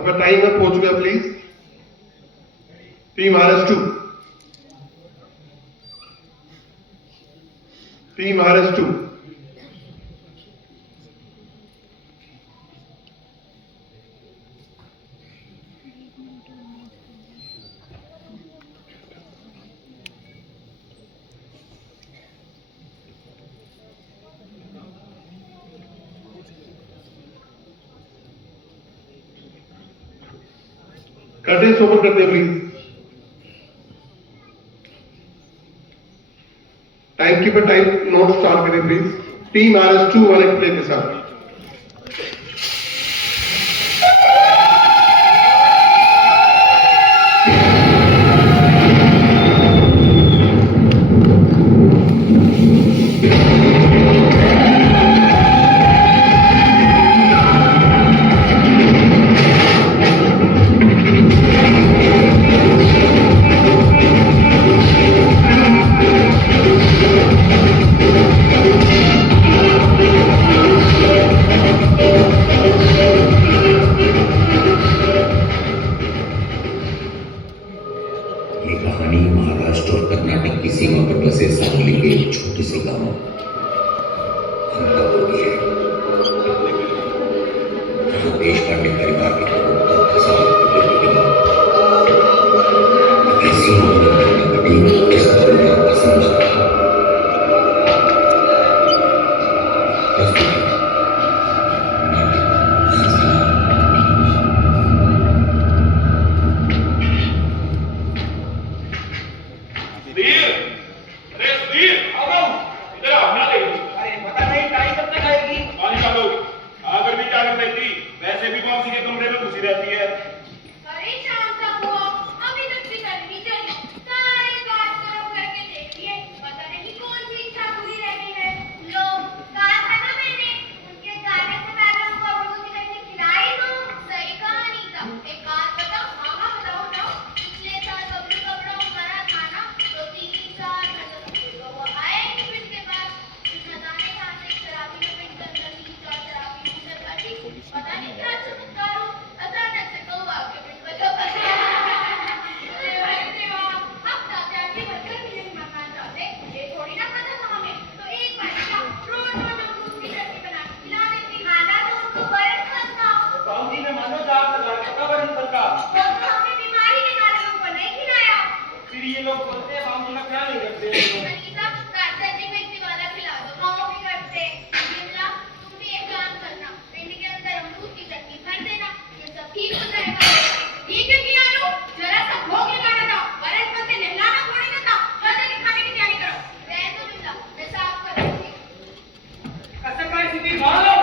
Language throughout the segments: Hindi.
आपका टाइम है, पहुंच गया please. Team RS2, team RS2, curtains open करते हैं please. Time keeper time note start करें प्लीज। टीम RS2 वाले प्ले के साथ। ये कहानी महाराष्ट्र और कर्नाटक की सीमा पर बसे सांगली के एक छोटे से गांव अंतापुर की है। जहां देशपांडे परिवार के प्रवक्ता प्रसाद के बाद ऐसी घटना घटी जिस परिवार का समझ वैसे भी कौन सी के कमरे में घुसी रहती है। अरे शाम तक हुआ, अभी तक भी करनी चाहिए। सारे बात तरफ करके देखिए, पता नहीं कौन सी इच्छा पूरी रहती है। लो, कहा था ना मैंने, उनके जाने से पहले उनको अमरूद की चटनी खिलाई दो। सही कहा नीता। एक बात बताओ, हाँ बताओ। पिछले साल बबलू कपड़ा हमारा था ना, तो 3-4 तो वो आए टिफिन के बाद, न जाने कहाँ से शराबी में पिट कर 3-4 शराबी मुझे बैठी, पता नहीं क्या चमत्कार हो, अचानक से कौवा के पिट पर झपट। अरे देवा, अब तात्या जी बचकर भी नहीं मरना चाहते, ये थोड़ी ना पता था हमें, तो एक बार क्या रोज दूध की चटनी बना के खिला देती। खाना तो उनको बरस था। बाबूजी ने मानो जाग लगा पता बरन का। वो तो हमें बीमारी के कारण उनको नहीं खिलाया। फिर ये लोग बोलते हैं बाबूजी का ख्याल नहीं रखते हैं लोग। अनीता, तात्या जी में दिवाला खिला दो, वो भी करते। बिमला, तुम भी एक काम करना, पिंड के अंदर अमरूद की चटनी भर देना, फिर सब ठीक हो जाएगा। ठीक है किया लो, जरा सा भोग लगाना था, बरस पर से नहलाना थोड़ी ना था। जल्दी खाने की तैयारी करो। रहने दो बिमला, मैं साफ कर दूंगी। कसम का इसी मारो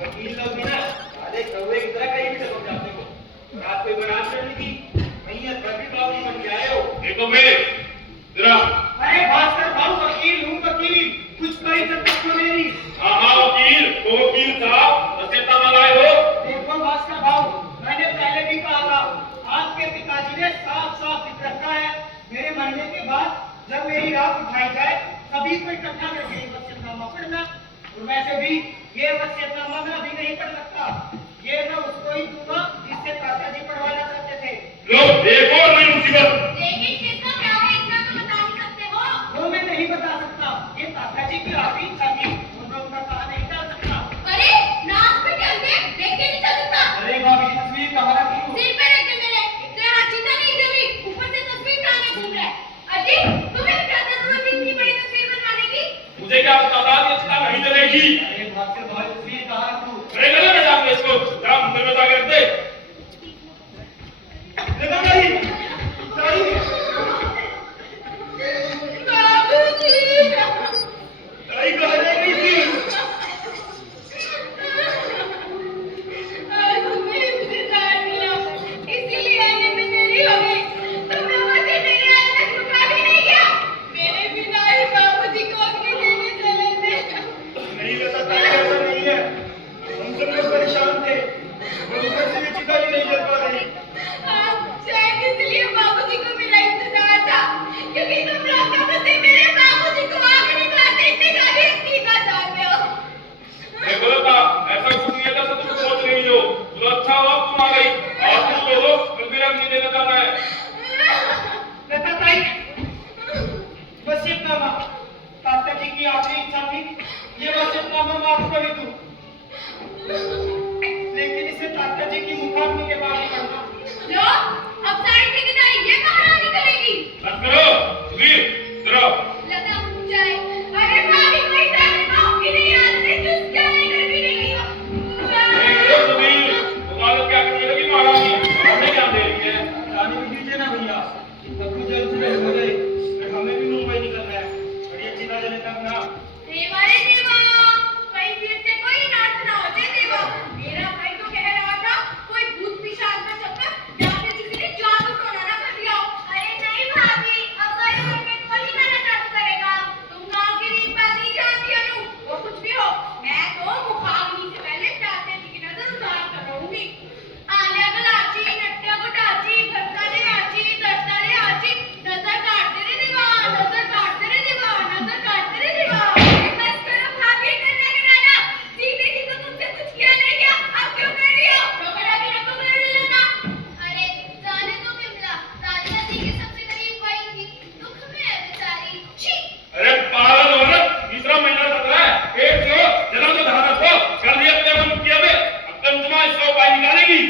वकील लोग भी ना आधे कौवे की तरह कहीं भी चलो जाते हो। रात कोई बारात चढ़ने की वहीं पर भी बाबूजी बन के आए हो। देखो मैं जरा। अरे भास्कर भाऊ, वकील हूँ वकील, कुछ तो इज्जत रखो मेरी। हाँ वकील, तो वकील साहब वसीयतनामा मंगाए हो। देखो भास्कर भाऊ, मैंने पहले भी कहा था, आपके पिताजी ने साफ लिख रखा है, मेरे मरने के बाद जब मेरी रात उठाई जाए सभी को इकट्ठा करके वसीयतनामा पढ़ना। और वैसे भी ये वसीयतनामा मैं अभी नहीं पढ़ सकता, ये मैं उसको ही दूंगा जिससे तात्या जी पढ़वाना चाहते थे। लो एक और नई मुसीबत। लेकिन किसका क्या है इतना तो बता नहीं सकते हो। वो मैं नहीं बता सकता, ये तात्या जी की आखिरी इच्छा थी, उनका उनका कहा नहीं चल सकता। अरे नाक पे चल दे, देख के नहीं चल सकता। अरे भाभी तस्वीर कहाँ रखी हो? सिर पे रख दे मेरे, तेरा हाथ सीधा नहीं जमी, ऊपर से तस्वीर टांगे घूम रहा है। अजी, तुम्हें क्या जरूरत है इतनी बड़ी तस्वीर बनवाने की? मुझे क्या पता था कि इतना नहीं चलेगी। अरे भास्कर भाई तस्वीर कहाँ रखूं? अरे गले में डाल दे इसको, जरा मुंह में जाके रख दे। देखो नहीं, भैया सब कुछ जल्द से जल्द हो जाए, फिर हमें भी मुंबई निकलना है, बड़ी अच्छी तरह चले तब ना। देवा रे देवा, कहीं फिर से कोई नाच ना हो जाए देवा। मेरा भाई तो कह रहा था कोई भूत पिशाच का चक्कर या फिर किसी ने जादू टोना ना कर दिया हो। अरे नहीं भाभी, अब बड़े होके कोई ना जादू करेगा। तुम गांव की रीत बात नहीं जानती अनु, वो कुछ भी हो, मैं तो मुखाग्नि से पहले चाहते जी की नजर उतार कर रहूंगी। आले गलाची, नट्या गुटाची, घरताले आची, दस्ताले आची, नजर काटते रे देवा, नजर काटते रे देवा, नजर काटते रे देवा। बस करो भाभी, करने के गाना। जीते जी तो तुमसे कुछ किया नहीं गया, अब क्यों कर रही हो? रोकड़ा भी रखो कर लेना। अरे जाने दो बिमला, दादिया जी के सबसे करीब वही थी, दुख में है बेचारी। छी। अरे पागल औरत, तीसरा महीना चल रहा है, पेट जो जरा तो ध्यान रखो, कर दिया अपने मन किया बे, अब तुम तुम्हारा इसका उपाय निकालेगी।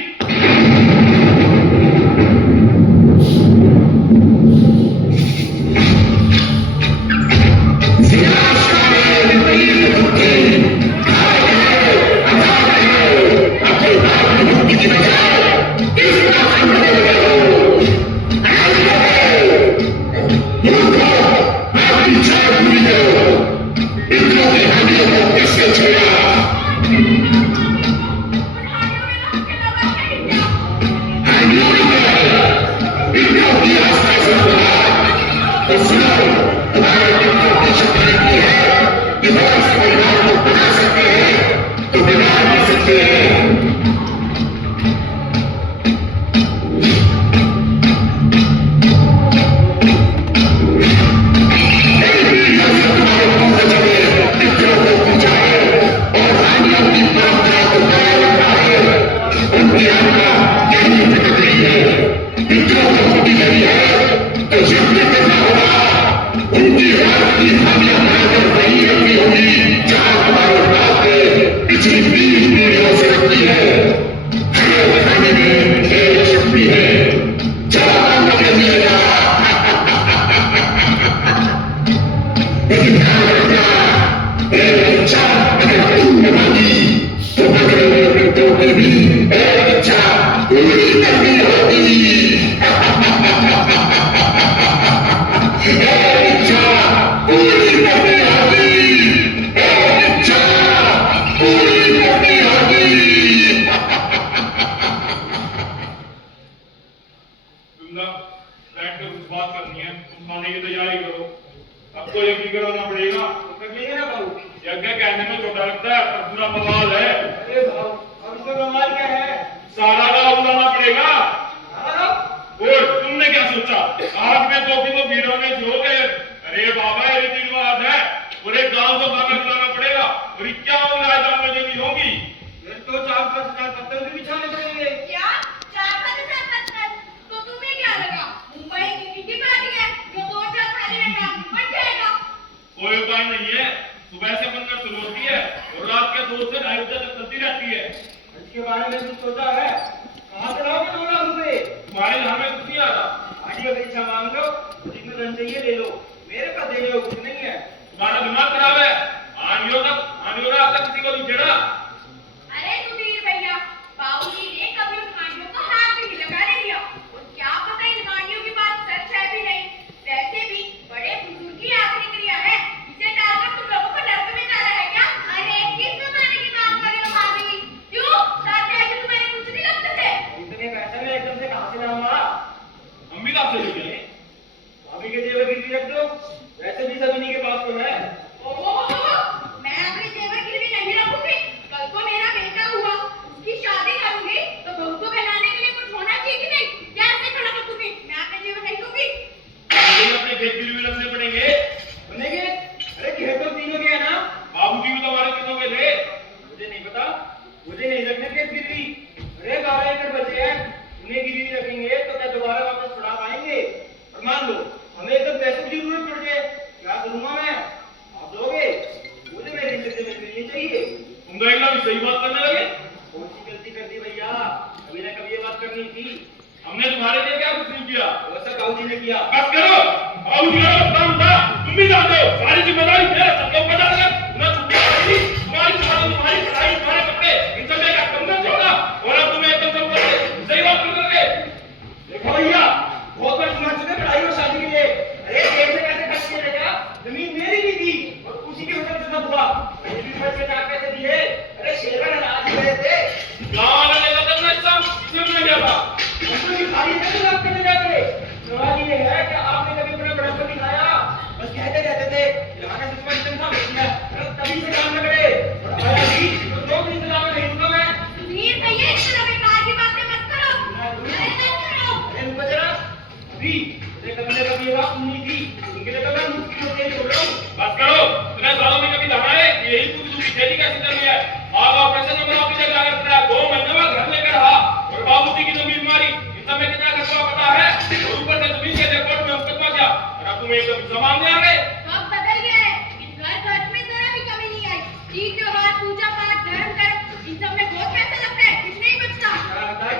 भी मुझे कभी कभी ये बात सुननी थी, इनके लिए तो मैं मुफ्ती को तेल छोड़ रहा हूँ। बस करो, इतने सालों में कभी देखा है कि यही पूरी दूसरी खेती कैसे चल रही है। आप ऑपरेशन में आप जगह लगा रहा 2 महीने बाद घर लेकर रहा और बाबूजी की जमीन मारी, इन सब में कितना खर्चा पता है। और ऊपर से जमीन के रिकॉर्ड में मुकदमा किया और अब तुम एकदम जमाने आ गए। सब बदल गया है, इस घर खर्च में जरा भी कमी नहीं आई। ईद त्योहार, पूजा पाठ, धर्म कर्म, इन सब में बहुत पैसा लगता है, कुछ नहीं बचता।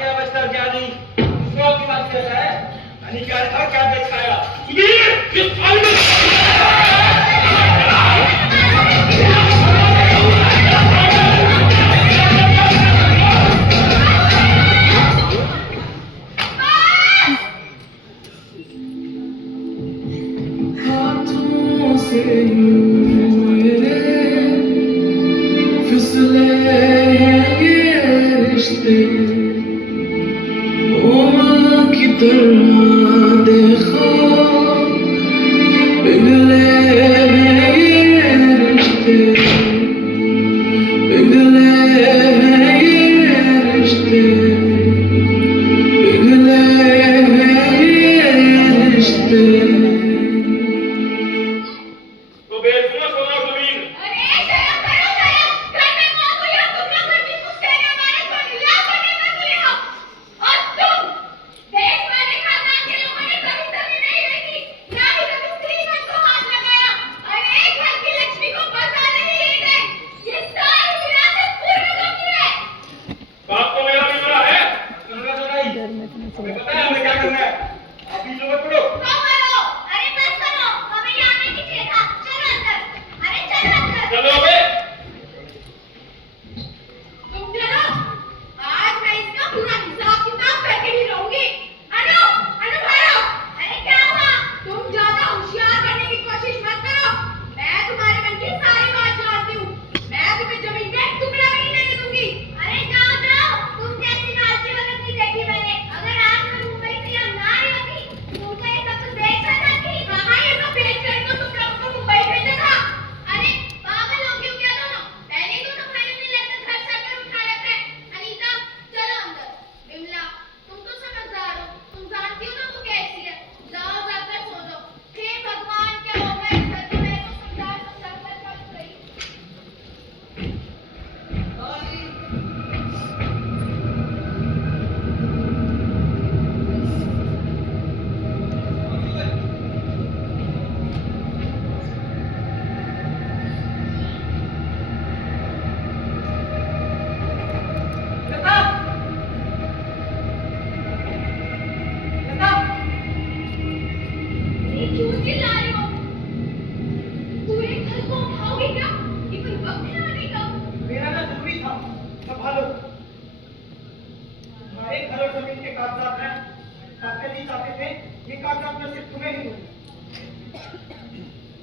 क्या बचता क्या नहीं, दूसरों की बात कर रहा है। यानी क्या था, क्या देख खाया सुबीर इस थाली में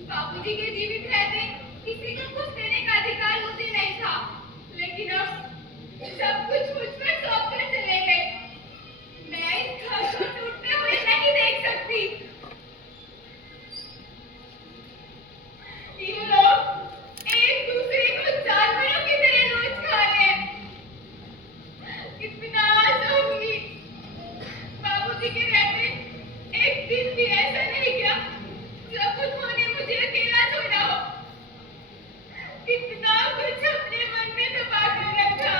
बाबूजी के जीवित रहते किसी को कुछ देने का अधिकार मुझे नहीं था, लेकिन अब सब कुछ मुझ पर सौंप कर चले गए। मैं इस घर को टूटते हुए नहीं देख सकती। ये लोग एक दूसरे को जानवरों की तरह रोज खा रहे हैं। कितना आसूंगी। बाबूजी के रहते एक दिन भी ऐसा नहीं किया जब उन्होंने मुझे अकेला छोड़ा हो। कितना कुछ अपने मन में दबा कर रखा।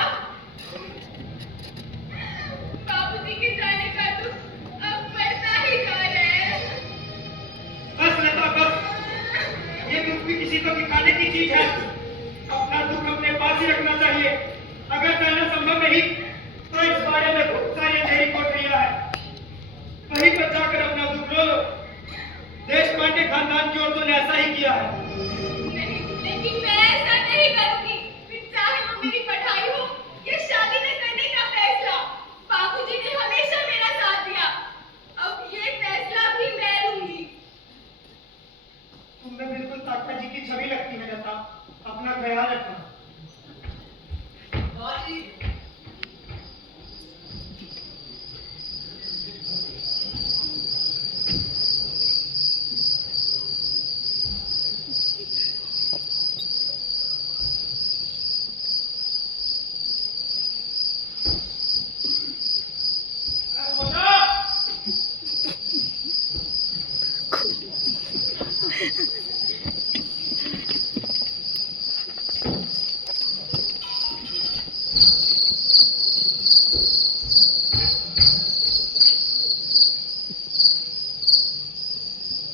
बाबूजी के जाने का दुख अब बढ़ता ही जा रहा है। बस लता बस, ये दुख भी किसी को दिखाने की चीज है। अपना दुख अपने पास ही रखना चाहिए। अगर जाना संभव नहीं तो इस बारे में बहुत सारी अंधेरी कोठरियां हैं, वहीं पर जाकर अपना दुख रो लो। देश पांडे खानदान की औरतों ने ऐसा ही किया है। नहीं, लेकिन मैं ऐसा नहीं करूंगी। फिर चाहे वो मेरी पढ़ाई हो या शादी न करने का फैसला, बाबूजी ने हमेशा मेरा साथ दिया। अब ये फैसला भी मैं लूंगी। तुम्हें बिल्कुल तात्या जी की छवि लगती है लता। अपना ख्याल रखना।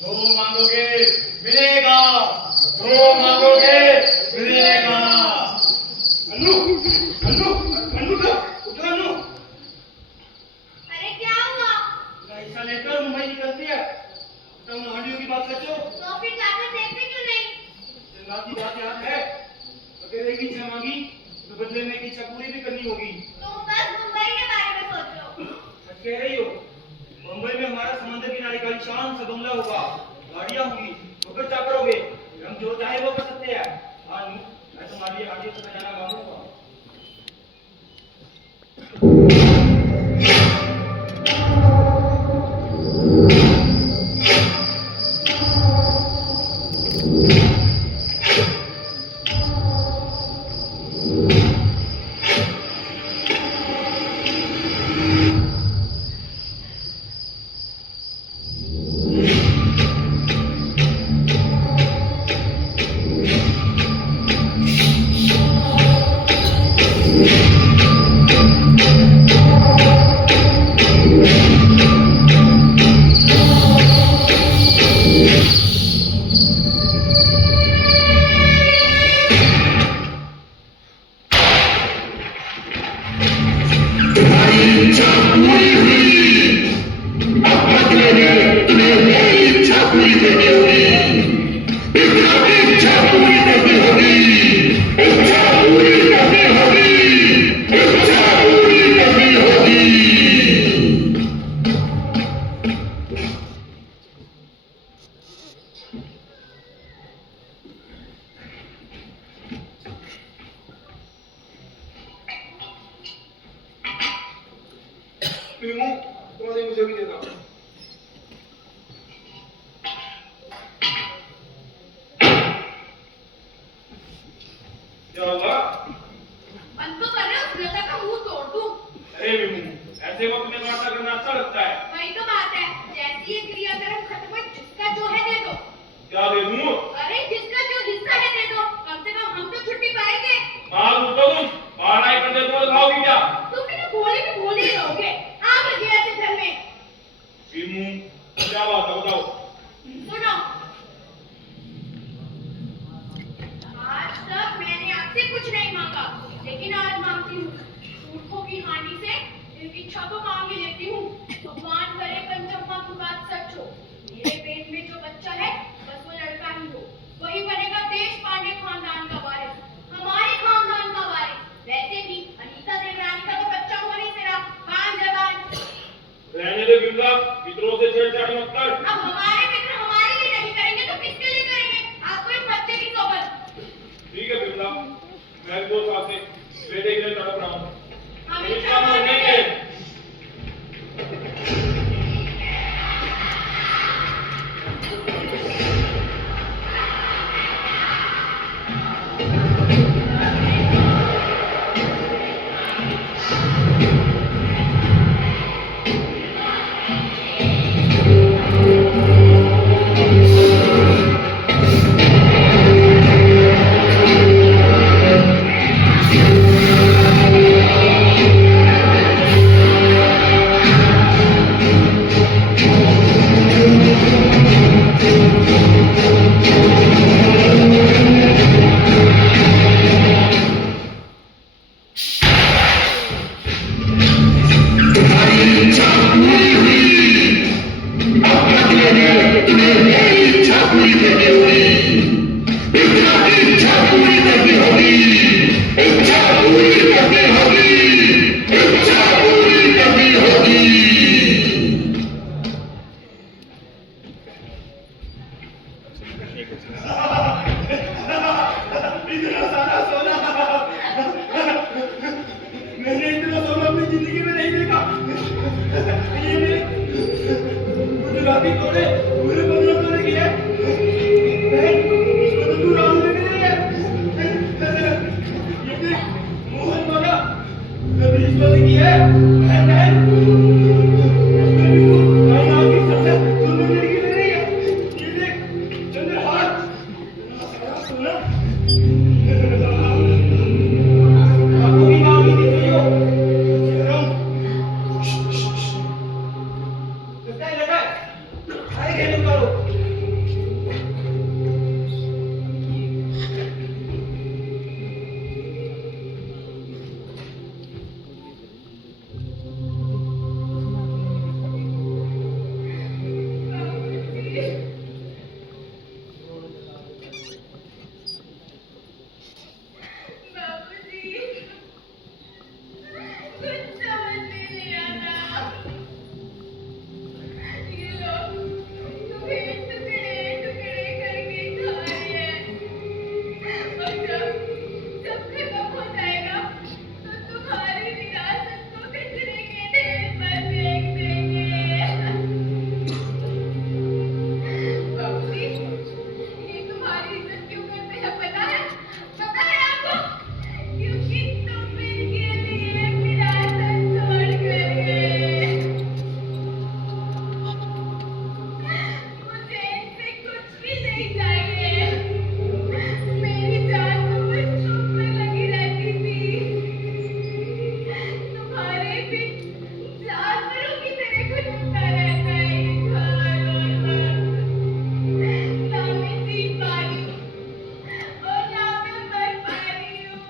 जो मांगोगे मिलेगा, जो मांगोगे मिलेगा। अन्नू, अन्नू, अन्नू का उतर अन्नू। अरे क्या हुआ? ऐसा लेकर मुंबई निकलती है तो हांडियों की बात सच हो तो फिर जाकर देखते क्यों नहीं? जन्नत की बात याद है तो तेरे की इच्छा मांगी तो बदले में एक इच्छा पूरी भी करनी होगी। तुम बस मुंबई के बारे में सोचो। सच कह रही हो। मुंबई में हमारा समंदर किनारे का शान सा बंगला होगा, गाड़ियां होंगी, नौकर चाकर होंगे, हम जो चाहे वो कर सकते हैं। हाँ मैं तुम्हारे लिए हांडियों से जाना मांगूंगा। तुम्हारे मुझे भी देना। क्या हुआ? मन तो कर रहा है उस लता का मुंह तोड़ दूं। अरे विमू, ऐसे वक्त में वार्ता करना अच्छा लगता है। वही तो बात है, जैसी ये क्रियाकर्म खत्म हो, जिसका जो है दे दो। क्या दे दूं? अरे जिसका जो हिस्सा है दे दो, कम से कम हम तो छुट्टी पाएंगे। माल तो तुम पढ़ाई करने तो खाओगी क्या? तुम भी तो भोले ही रहोगे। आ गए ऐसे घर में। विमू, क्या बात है बताओ। सुनो, आज तक मैंने आपसे कुछ नहीं मांगा, लेकिन आज मांगती हूँ। मूर्खों की हानि से दिल की इच्छा तो मांग ही लेती हूँ। भगवान करे पंचम्मा की बात सच हो। मेरे पेट में जो बच्चा है बस वो लड़का ही हो, वही बनेगा देश पांडे खानदान का वारिस, हमारे खानदान का वारिस। वैसे भी अनीता देवरानी का तो बच्चा हुआ ही तेरा कान जबान। रहने दे बिमला, मित्रों से छेड़छाड़ मत कर। अब हमारे मित्र हमारे लिए नहीं करेंगे तो किसके लिए करेंगे? आपको इस बच्चे की सोबत। ठीक है बिमला, मैं दो साल से बेटे के लिए तड़प रहा हूँ। हमेशा मरने के। इतना सारा सोना मैंने इतना सोना अपनी जिंदगी में नहीं देखा। ये मेरे गुजराती तोड़े पूरे बंगला तोड़े किए। इसको तो तू राहु लेके नहीं है। ये देख मोहन मारा कभी इसको नहीं किया है। बहन सुनने लड़की ले रही है। ये देख चंद्रहार सोना से खेलू करो। बाबूजी, कुछ समझ में नहीं आता। ये लोग तुम्हें टुकड़े टुकड़े करके खा रहे हैं और जब खत्म हो जाएगा तो तुम्हारी विरासत को कचरे के ढेर पर फेंक देंगे। बाबूजी, ये तुम्हारी इज्जत क्यों करते हैं पता है आपको? क्योंकि तुम इनके लिए विरासत छोड़ कर गए। मुझे इनसे कुछ भी नहीं चाहिए। मेरी जान तो बस तुम पर लगी रहती थी। तुम्हारे भी जानवरों की तरह घुटता रहता है ये घर और वक्त। ना मैं जी पा रही हूँ और ना मैं मर पा रही हूँ।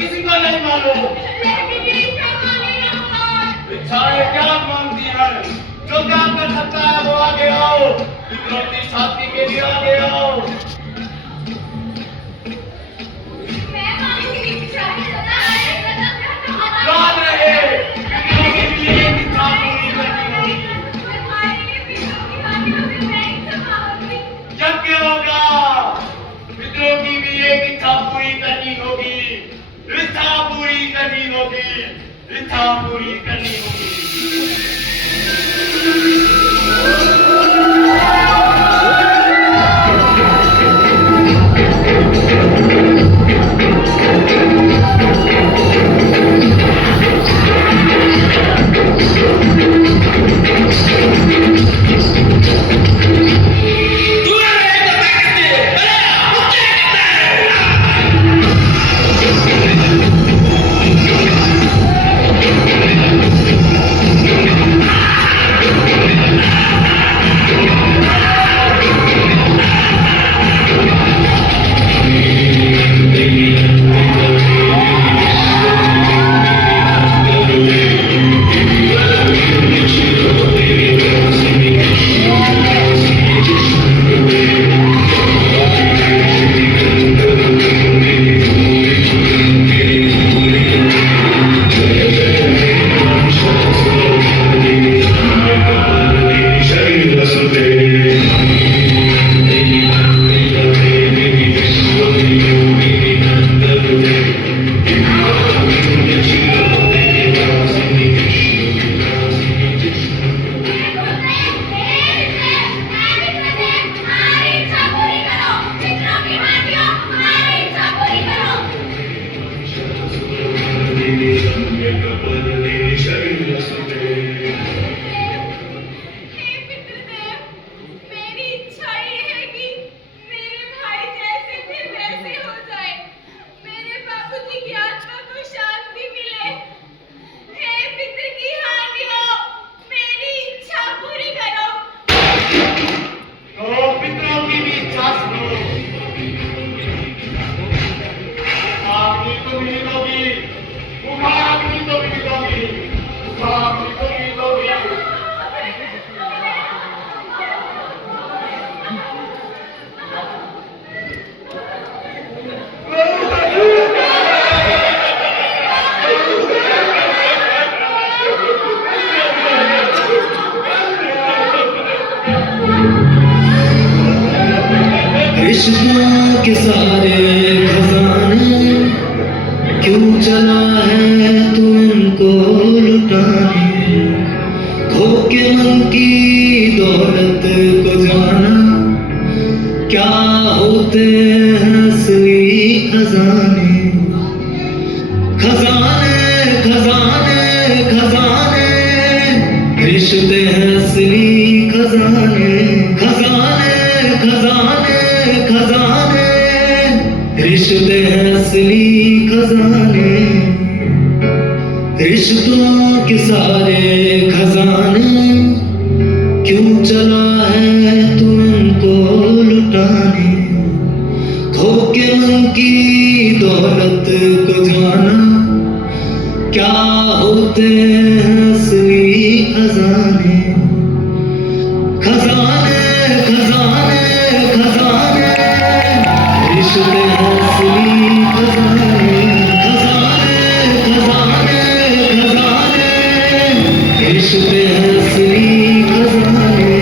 किसी को नहीं मालूम। इच्छाएं क्या मांगती है? जो क्या कर सकता है वो आगे आओ। इकलौती साथी के लिए आगे आओ। याद रहे इकलौती के लिए एक इच्छा पूरी करनी होगी। यज्ञ होगा, पितरों की भी एक इच्छा पूरी करनी होगी। इच्छा पूरी करनी होगी। इच्छा पूरी करनी होगी। क्यों चला है तुमको लुटाने, खो के मन की दौलत को जाना, क्या होते हैं असली खजाने, खजाने खजाने खजाने, रिश्ते हैं असली खजाने, खजाने खजाने खजाने, रिश्ते हैं असली खजाने, रिश्तों के सारे खजाने, क्यों चला है तुमको लुटाने, खो के मन की दौलत को जाना, क्या होते हैं असली खजाने, खजाने खजाने खजाने, रिश्ते हैं असली खजाने, खजाने खजाने खजाने, रिश्ते हैं असली खजाने।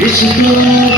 रिश्तों